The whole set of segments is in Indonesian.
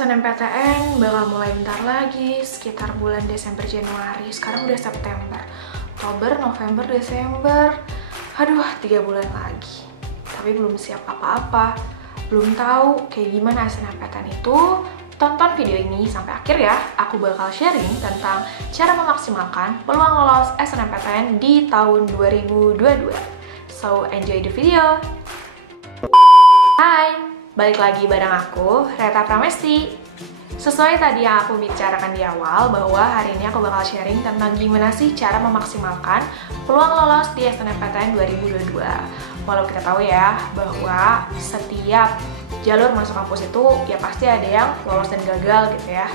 SNMPTN bakal mulai bentar lagi, sekitar bulan Desember Januari. Sekarang udah September, Oktober, November, Desember. Aduh, 3 bulan lagi. Tapi belum siap apa-apa, belum tahu kayak gimana SNMPTN itu. Tonton video ini sampai akhir ya. Aku bakal sharing tentang cara memaksimalkan peluang lolos SNMPTN di tahun 2022. So, enjoy the video. Hai, balik lagi bareng aku, Reta Pramesti. Sesuai tadi yang aku bicarakan di awal, bahwa hari ini aku bakal sharing tentang gimana sih cara memaksimalkan peluang lolos di SNMPTN 2022. Walau kita tahu ya, bahwa setiap jalur masuk kampus itu ya pasti ada yang lolos dan gagal gitu ya.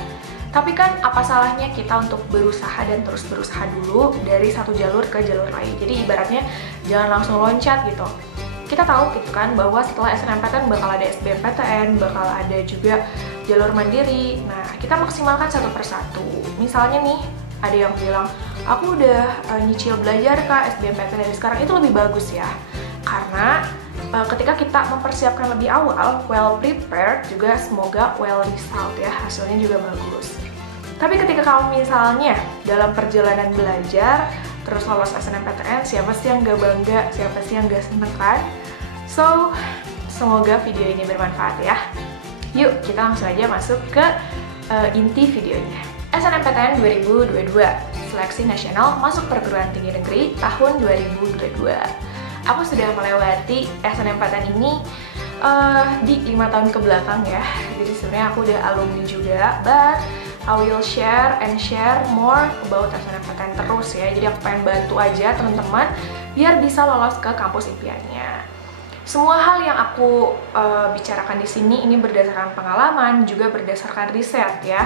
Tapi kan apa salahnya kita untuk berusaha dan terus berusaha dulu dari satu jalur ke jalur lain. Jadi ibaratnya jangan langsung loncat gitu. Kita tahu gitu kan bahwa setelah SNMPTN bakal ada SBMPTN, bakal ada juga jalur mandiri. Nah, kita maksimalkan satu persatu. Misalnya nih, ada yang bilang, aku udah nyicil belajar Kak SBMPTN dari sekarang, itu lebih bagus ya. Karena ketika kita mempersiapkan lebih awal, well prepared, juga semoga well result ya, hasilnya juga bagus. Tapi ketika kamu misalnya dalam perjalanan belajar, terus lolos SNMPTN, siapa sih yang gak bangga, siapa sih yang gak seneng kan? So, semoga video ini bermanfaat ya. Yuk, kita langsung aja masuk ke inti videonya. SNMPTN 2022, Seleksi Nasional Masuk Perguruan Tinggi Negeri tahun 2022. Aku sudah melewati SNMPTN ini di 5 tahun ke belakang ya. Jadi sebenarnya aku udah alumni juga, but I will share more about SNMPTN terus ya. Jadi aku pengen bantu aja teman-teman biar bisa lolos ke kampus impiannya. Semua hal yang aku bicarakan di sini ini berdasarkan pengalaman, juga berdasarkan riset ya.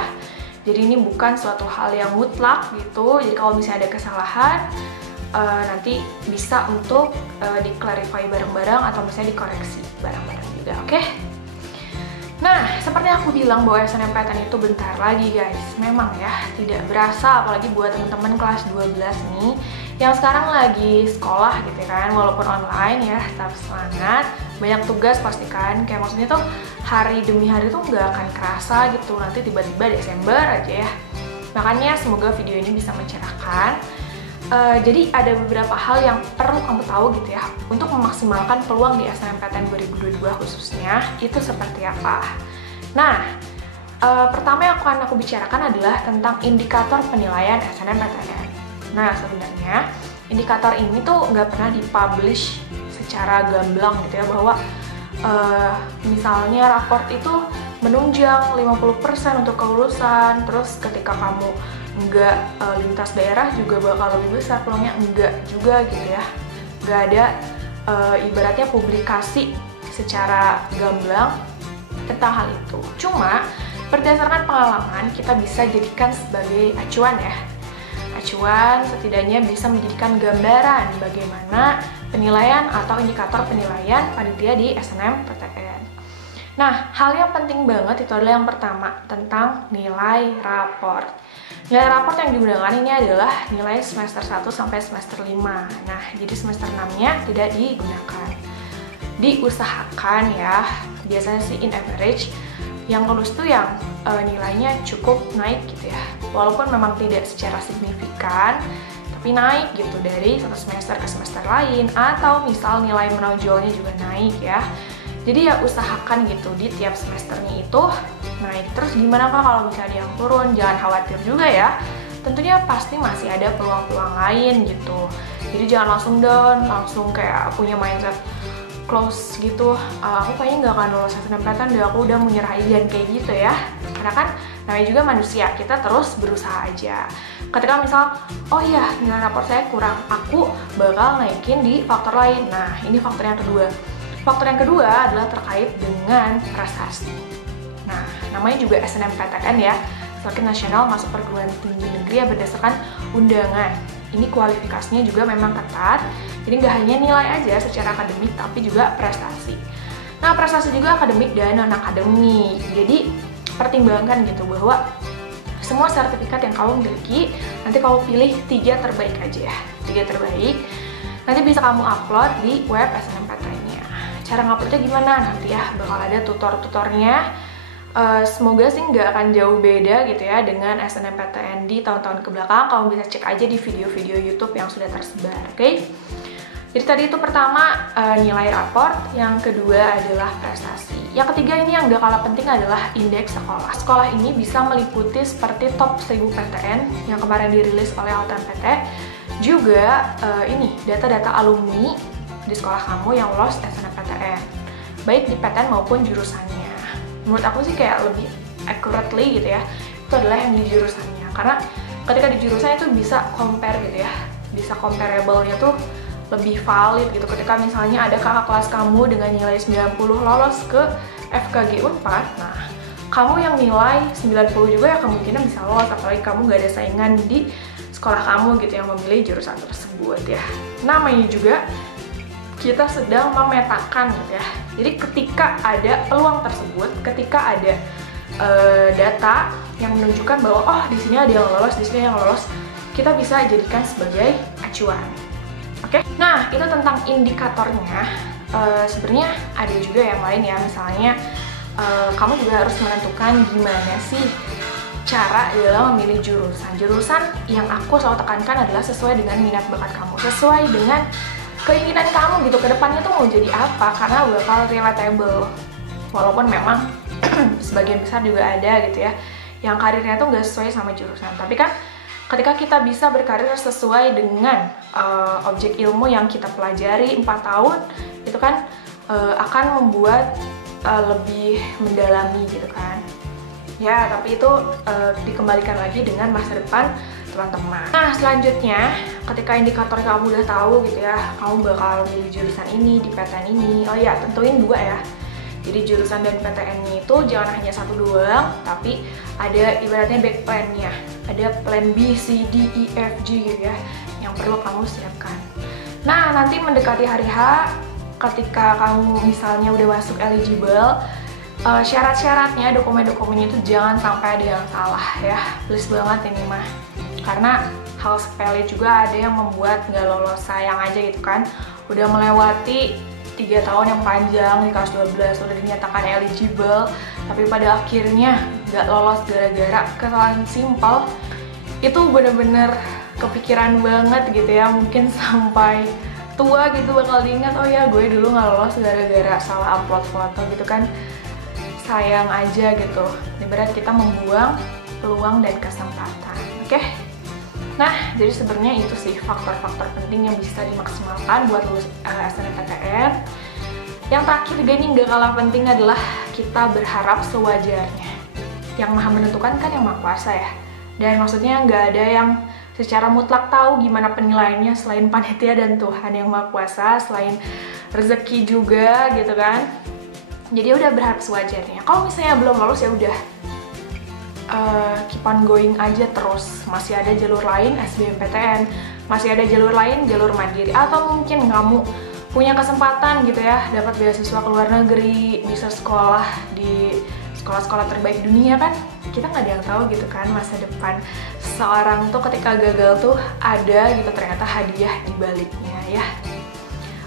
Jadi ini bukan suatu hal yang mutlak gitu. Jadi kalau misalnya ada kesalahan, nanti bisa untuk di-clarify bareng-bareng atau misalnya dikoreksi bareng-bareng juga, oke? Nah, seperti aku bilang bahwa SNMPTN itu bentar lagi guys. Memang ya, tidak berasa, apalagi buat teman-teman kelas 12 nih yang sekarang lagi sekolah gitu kan, walaupun online ya, tetap semangat. Banyak tugas pastikan, kayak maksudnya tuh hari demi hari tuh nggak akan kerasa gitu, nanti tiba-tiba Desember aja ya. Makanya semoga video ini bisa mencerahkan. Jadi ada beberapa hal yang perlu kamu tahu gitu ya untuk memaksimalkan peluang di SNMPTN 2022 khususnya, itu seperti apa. Nah, pertama yang akan aku bicarakan adalah tentang indikator penilaian SNMPTN. Nah, sebenarnya indikator ini tuh nggak pernah dipublish secara gamblang gitu ya, bahwa misalnya raport itu menunjang 50% untuk kelulusan, terus ketika kamu nggak lintas daerah juga bakal lebih besar peluangnya, enggak juga gitu ya. Nggak ada ibaratnya publikasi secara gamblang tentang hal itu. Cuma berdasarkan pengalaman kita bisa jadikan sebagai acuan ya. Acuan setidaknya bisa menjadikan gambaran bagaimana penilaian atau indikator penilaian panitia di SNMPTN. Nah, hal yang penting banget itu adalah yang pertama, tentang nilai raport. Nilai raport yang digunakan ini adalah nilai semester 1 sampai semester 5. Nah, jadi semester 6-nya tidak digunakan. Diusahakan ya, biasanya sih in average, yang lulus tuh yang nilainya cukup naik gitu ya. Walaupun memang tidak secara signifikan, tapi naik gitu dari satu semester ke semester lain, atau misal nilai menonjolnya juga naik ya. Jadi ya usahakan gitu di tiap semesternya itu naik. Terus gimana Kak kalau misalnya dia yang turun? Jangan khawatir juga ya. Tentunya pasti masih ada peluang-peluang lain gitu. Jadi jangan langsung down, langsung kayak punya mindset close gitu. Aku kayaknya nggak akan lolos SNMPTN, deh aku udah menyerah aja kayak gitu ya. Karena kan namanya juga manusia, kita terus berusaha aja. Ketika misal, oh iya nilai raport saya kurang, aku bakal naikin di faktor lain. Nah, ini faktor yang kedua. Faktor yang kedua adalah terkait dengan prestasi. Nah, namanya juga SNMPTN ya, Seleksi Nasional Masuk Perguruan Tinggi Negeri ya, berdasarkan undangan. Ini kualifikasinya juga memang ketat, jadi nggak hanya nilai aja secara akademik, tapi juga prestasi. Nah, prestasi juga akademik dan non-akademik. Jadi, pertimbangkan gitu bahwa semua sertifikat yang kamu miliki, nanti kamu pilih 3 terbaik aja ya. 3 terbaik, nanti bisa kamu upload di web SNMPTN-nya. Cara nguploadnya gimana? Nanti ya bakal ada tutor-tutornya Semoga sih nggak akan jauh beda gitu ya dengan SNMPTN di tahun-tahun kebelakang. Kamu bisa cek aja di video-video YouTube yang sudah tersebar, oke? Jadi tadi itu pertama nilai raport, yang kedua adalah prestasi. Yang ketiga ini yang gak kalah penting adalah indeks sekolah. Sekolah ini bisa meliputi seperti top 1000 PTN yang kemarin dirilis oleh AltaMPT. Juga ini data-data alumni di sekolah kamu yang lolos SNMPTN, baik di PTN maupun jurusannya. Menurut aku sih kayak lebih accurately gitu ya, itu adalah yang di jurusannya. Karena ketika di jurusan itu bisa compare gitu ya, bisa comparable-nya tuh lebih valid gitu. Ketika misalnya ada kakak kelas kamu dengan nilai 90 lolos ke FKG Unpad, nah kamu yang nilai 90 juga ya kemungkinan bisa lolos, apalagi kamu gak ada saingan di sekolah kamu gitu yang memilih jurusan tersebut ya. Namanya juga kita sedang memetakan gitu ya. Jadi ketika ada peluang tersebut, ketika ada data yang menunjukkan bahwa oh di sini ada yang lolos, di sini yang lolos, kita bisa jadikan sebagai acuan. Oke, nah itu tentang indikatornya. Sebenarnya ada juga yang lain ya, misalnya kamu juga harus menentukan gimana sih cara dalam memilih jurusan. Jurusan yang aku selalu tekankan adalah sesuai dengan minat bakat kamu, sesuai dengan keinginan kamu gitu, kedepannya tuh mau jadi apa, karena bakal relatable. Walaupun memang sebagian besar juga ada gitu ya yang karirnya tuh nggak sesuai sama jurusan, tapi kan ketika kita bisa berkarir sesuai dengan objek ilmu yang kita pelajari 4 tahun, itu kan akan membuat lebih mendalami gitu kan ya. Tapi itu dikembalikan lagi dengan masa depan teman-teman. Nah selanjutnya, ketika indikator kamu udah tahu gitu ya, kamu bakal milih jurusan ini di PTN ini, oh ya tentuin 2 ya. Jadi jurusan dan PTN-nya itu jangan hanya satu doang, tapi ada ibaratnya back plan-nya, ada plan B, C, D, E, F, G gitu ya, yang perlu kamu siapkan. Nah nanti mendekati hari H, ketika kamu misalnya udah masuk eligible, syarat-syaratnya, dokumen-dokumennya itu jangan sampai ada yang salah ya, please banget ini mah. Karena hal sepele juga ada yang membuat nggak lolos, sayang aja gitu kan. Udah melewati 3 tahun yang panjang di kelas 12, udah dinyatakan eligible, tapi pada akhirnya nggak lolos gara-gara kesalahan simpel. Itu bener-bener kepikiran banget gitu ya, mungkin sampai tua gitu bakal diingat, oh ya gue dulu nggak lolos gara-gara salah upload foto gitu kan. Sayang aja gitu, ibarat kita membuang peluang dan kesempatan, oke? Nah, jadi sebenarnya itu sih faktor-faktor penting yang bisa dimaksimalkan buat lulus SNMPTN. Yang terakhir juga ini nggak kalah penting adalah kita berharap sewajarnya. Yang maha menentukan kan yang maha kuasa ya. Dan maksudnya nggak ada yang secara mutlak tahu gimana penilaiannya selain panitia dan Tuhan yang maha kuasa, selain rezeki juga gitu kan. Jadi udah berharap sewajarnya. Kalau misalnya belum lolos ya udah, keep on going aja terus. Masih ada jalur lain, SBMPTN, masih ada jalur lain, jalur mandiri, atau mungkin kamu punya kesempatan gitu ya dapat beasiswa ke luar negeri, bisa sekolah di sekolah-sekolah terbaik dunia kan. Kita nggak ada yang tahu gitu kan masa depan seseorang tuh ketika gagal tuh ada gitu ternyata hadiah di baliknya ya.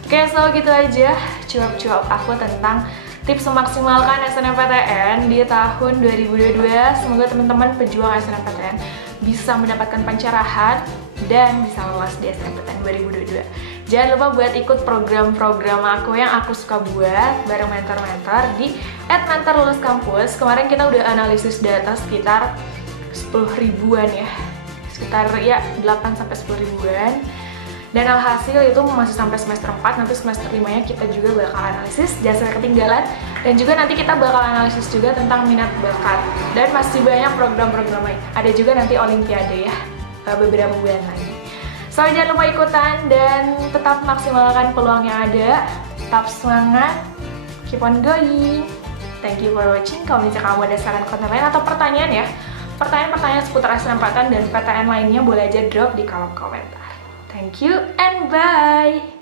Oke, so gitu aja cuap-cuap aku tentang tips memaksimalkan SNMPTN di tahun 2022. Semoga teman-teman pejuang SNMPTN bisa mendapatkan pencerahan dan bisa lolos di SNMPTN 2022. Jangan lupa buat ikut program-program aku yang aku suka buat bareng mentor-mentor di @mentorluluskampus. Kemarin kita udah analisis data sekitar 10 ribuan ya, sekitar ya 8-10 ribuan. Dan alhasil itu masih sampai semester 4, nanti semester 5-nya kita juga bakal analisis, jangan sampai ketinggalan. Dan juga nanti kita bakal analisis juga tentang minat bakat. Dan masih banyak program-program lain. Ada juga nanti olimpiade ya, beberapa bulan lagi. So, jangan lupa ikutan dan tetap maksimalkan peluang yang ada. Tetap semangat, keep on going. Thank you for watching. Kalau misalnya kamu ada saran konten lain atau pertanyaan ya, pertanyaan-pertanyaan seputar SNMPTN dan PTN lainnya boleh aja drop di kolom komentar. Thank you and bye!